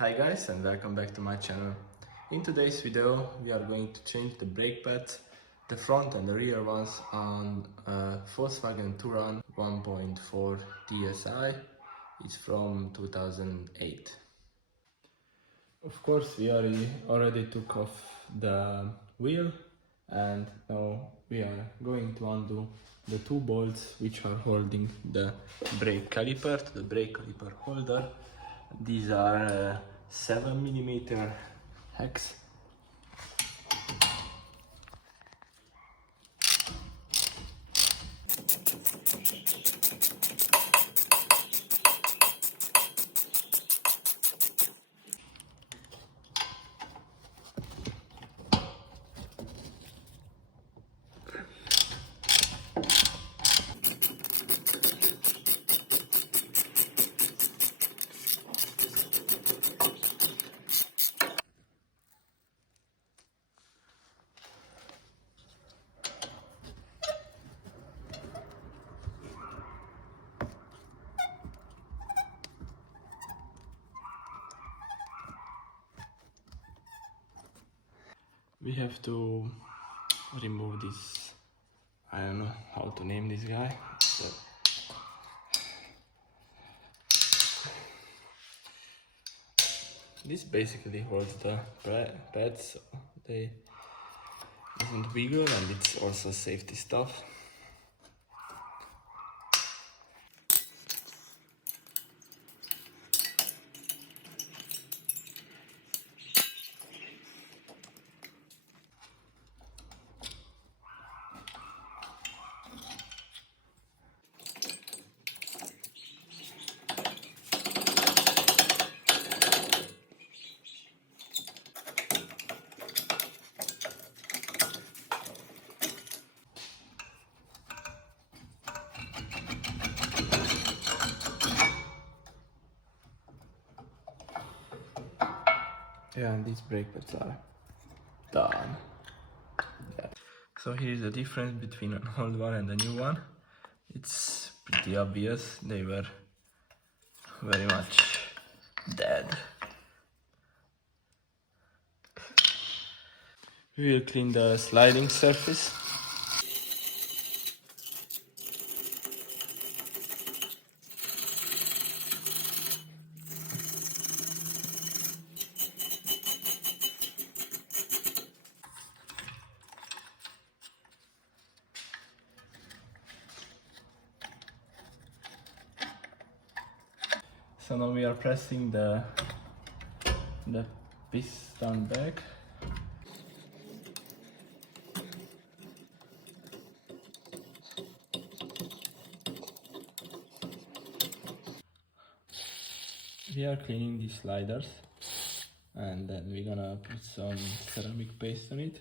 Hi guys, and welcome back to my channel. In today's video we are going to change the brake pads, the front and the rear ones, on a Volkswagen Touran 1.4 TSI. It's from 2008. Of course we already took off the wheel, and now we are going to undo the two bolts which are holding the brake caliper to the brake caliper holder. These are 7mm hex. We have to remove this, I don't know how to name this guy, but this basically holds the pads so they doesn't wiggle, and it's also safety stuff. Yeah, and these brake pads are done. Yeah. So here's the difference between an old one and a new one. It's pretty obvious, they were very much dead. We will clean the sliding surface. So now we are pressing the piston back. We are cleaning these sliders, and then we're gonna put some ceramic paste on it.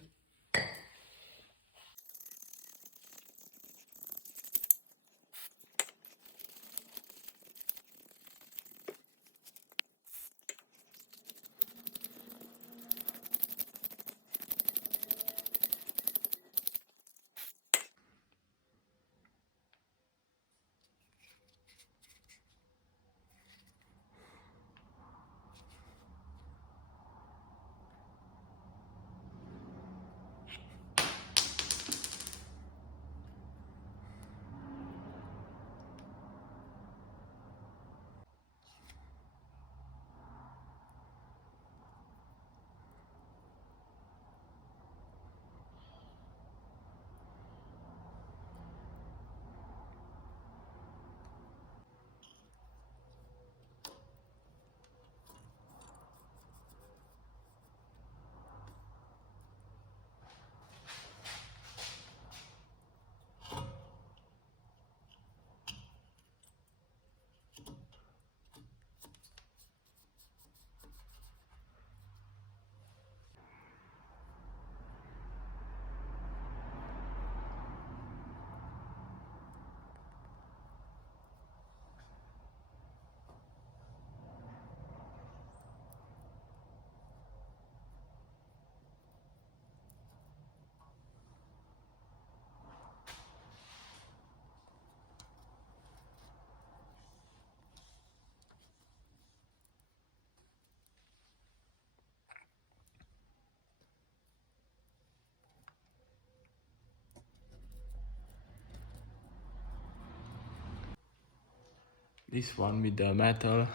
This one with the metal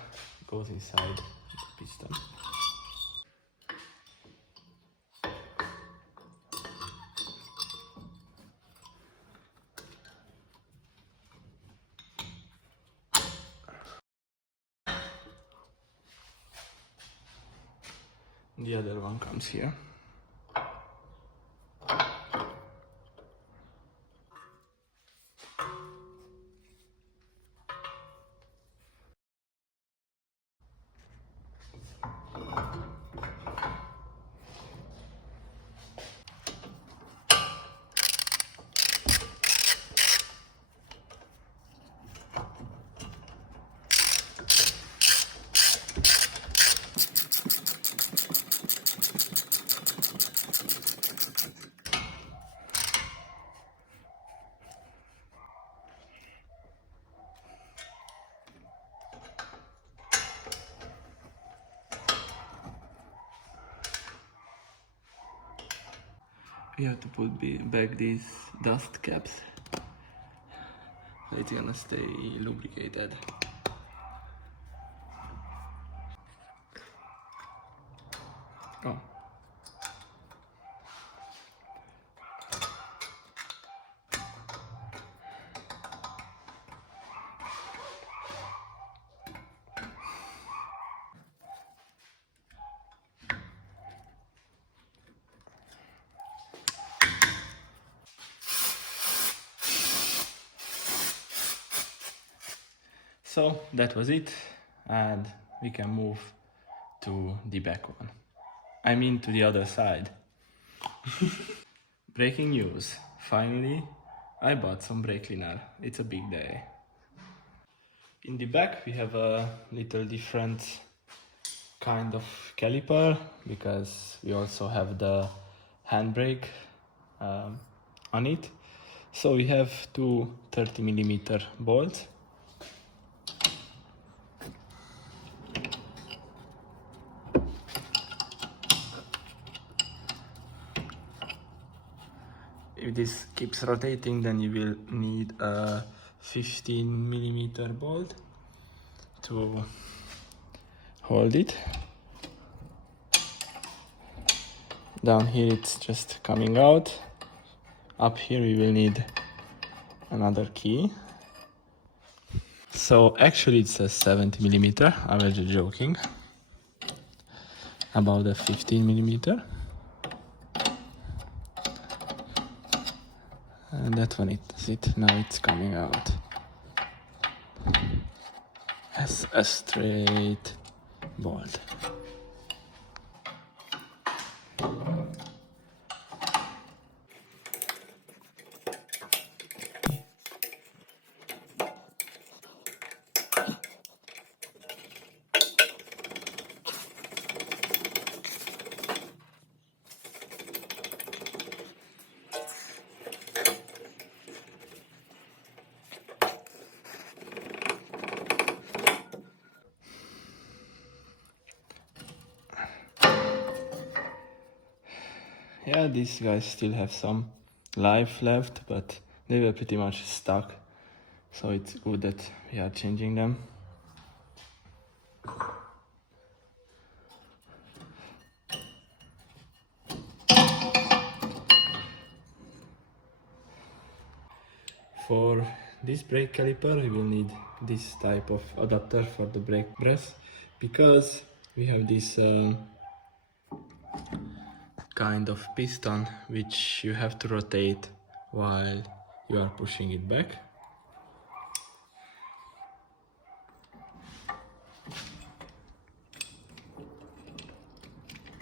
goes inside the piston. The other one comes here. We have to put back these dust caps. It's gonna stay lubricated. Oh. So that was it, and we can move to the back one. I mean to the other side. Breaking news. Finally, I bought some brake cleaner. It's a big day. In the back we have a little different kind of caliper because we also have the handbrake on it. So we have two 30mm bolts. If this keeps rotating, then you will need a 15mm bolt to hold it. Down here it's just coming out. Up here we will need another key. So actually it's a 70mm, I was just joking about the 15mm. And that one is it, now it's coming out as a straight bolt. Yeah, these guys still have some life left, but they were pretty much stuck, so it's good that we are changing them. For this brake caliper we will need this type of adapter for the brake press, because we have this kind of piston which you have to rotate while you are pushing it back.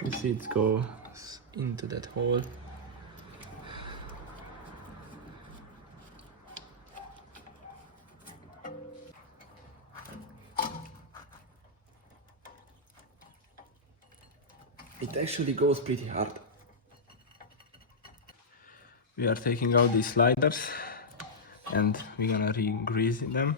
You see it goes into that hole. It actually goes pretty hard. We are taking out these sliders and we're gonna re-grease them.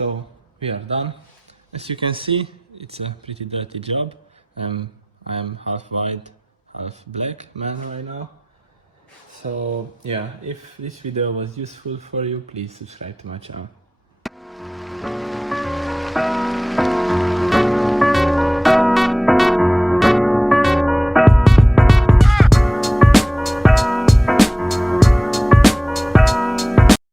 So we are done. As you can see, it's a pretty dirty job. I am half white, half black man right now. So yeah, if this video was useful for you, please subscribe to my channel.